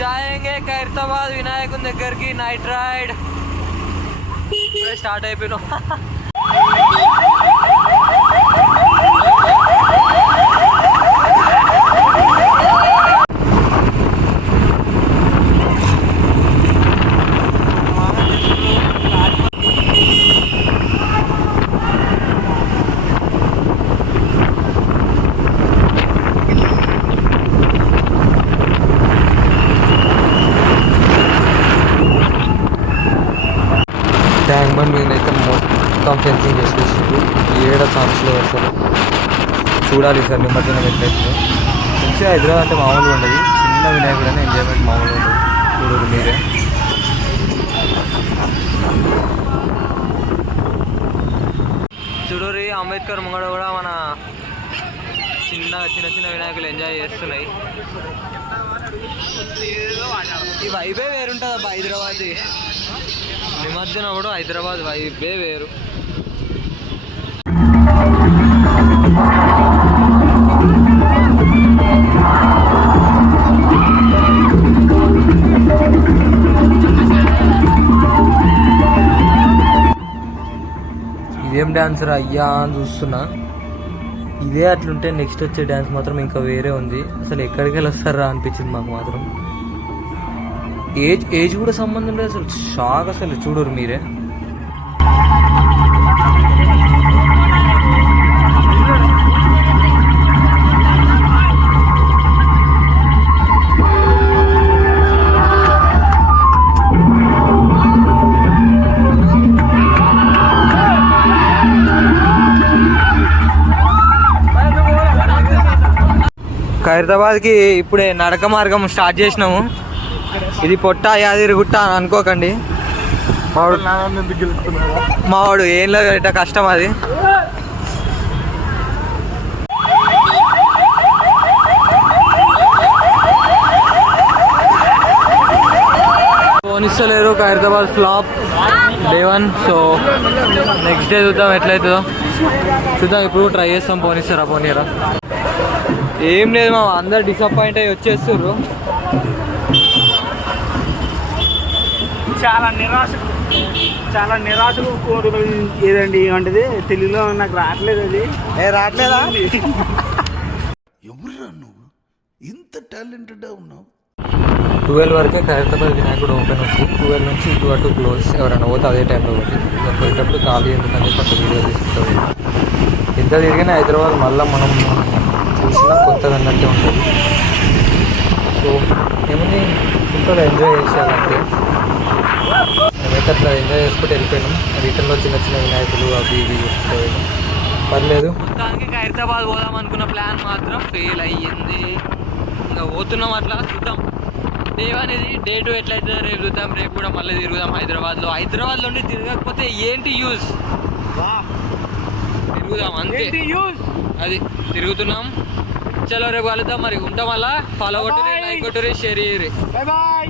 జాయేంగే ఖైరతాబాద్ వినాయకుని దగ్గరికి night ride start అయిపోయినాం. ట్యాంక్ బండ్ మీద అయితే మొత్తం ఫెన్సింగ్ చేసుకొచ్చింది. ఏడ ఛాన్స్లో అసలు చూడాలి సార్ నిమజ్జనం ఎట్లయితే. మంచిగా హైదరాబాద్ అంటే మామూలుగా ఉండదు, చిన్న వినాయకుడు అని ఎంజాయ్మెంట్ మామూలుగా ఉంటుంది. చూడరు మీరే. చూడరు అంబేద్కర్ ముంగడ కూడా మన చిన్న చిన్న వినాయకులు ఎంజాయ్ చేస్తున్నాయి. ఈ వైబే వేరుంటుంది అబ్బా హైదరాబాద్. నిమజ్జనం కూడా హైదరాబాద్ వైబే వేరు. ఇదేం డ్యాన్స్ రా అయ్యా అని చూస్తున్నా. ఇదే అట్లుంటే నెక్స్ట్ వచ్చే డ్యాన్స్ మాత్రం ఇంకా వేరే ఉంది. అసలు ఎక్కడికి వెళ్ళి వస్తారా అనిపించింది మాకు మాత్రం. ఏజ్ కూడా సంబంధం లేదు అసలు. షాక్ అసలు చూడరు మీరే. ఖైరతాబాద్కి ఇప్పుడే నడక మార్గం స్టార్ట్ చేసినాము. ఇది పొట్ట యాదిరిగుట్ట అని అనుకోకండి. మావాడు ఏం లేదు ఇట్లా కష్టం అది. పోనిస్తలేరు Khairatabad flop day 1. So next day చూద్దాం ఎట్లయితుందో చూద్దాం. ఇప్పుడు ట్రై చేస్తాం పోనిస్తారా పోనీరా. ఏం లేదు మా అందరు డిసప్పాయింట్ అయ్యి వచ్చేస్తుర్రు. చాలా నిరాశకు కోరు ఏదండి ఏమంటది తెలుగులో నాకు రావట్లేదు. అది రావట్లేదా? ఎవరురా నువ్వు ఇంత టాలెంటెడ్ ఉన్నావు? 12 వరకే ఖైరతాబాద్ వినాయకుడు ఓపెన్ ఉంది. 12 నుంచి 2 అటు క్లోజ్. ఎవరైనా పోతే అదే టైంలో ఒకటి పోయేటప్పుడు ఖాళీ ఎందుకని కొంత వీడియో తీసుకుంటుంది. ఎంత తిరిగినా హైదరాబాద్ మళ్ళీ మనం చూసినా కొత్తగా అన్నట్టే ఉంటుంది. సో ఏముంది సింపుల్గా ఎంజాయ్ చేసేయాలంటే మేమైతే అట్లా ఎంజాయ్ చేసుకుంటూ వెళ్ళిపోయినాం. రిటర్న్లో చిన్న చిన్న వినాయకులు అవి ఇవి చూసుకుంటూ వెళ్ళాం. పర్లేదు. మొత్తానికి ఖైరతాబాద్ పోదాం అనుకున్న ప్లాన్ మాత్రం ఫెయిల్ అయ్యింది. ఇంకా పోతున్నాం అట్లా చూద్దాం. డే 1 ఇది. డే 2 ఎట్లయితే రేపు చూద్దాం. రేపు కూడా మళ్ళీ తిరుగుదాం హైదరాబాద్లో. హైదరాబాద్లో ఉండి తిరగకపోతే ఏంటి యూజ్? తిరుగుదాం అంతే. అది తిరుగుతున్నాం. చలో రేపు కలుద్దాం. మరి ఉంటాం. అలా ఫాలో కొట్టురి, లైక్ కొట్టురి, షేర్ చేయరి. Bye bye.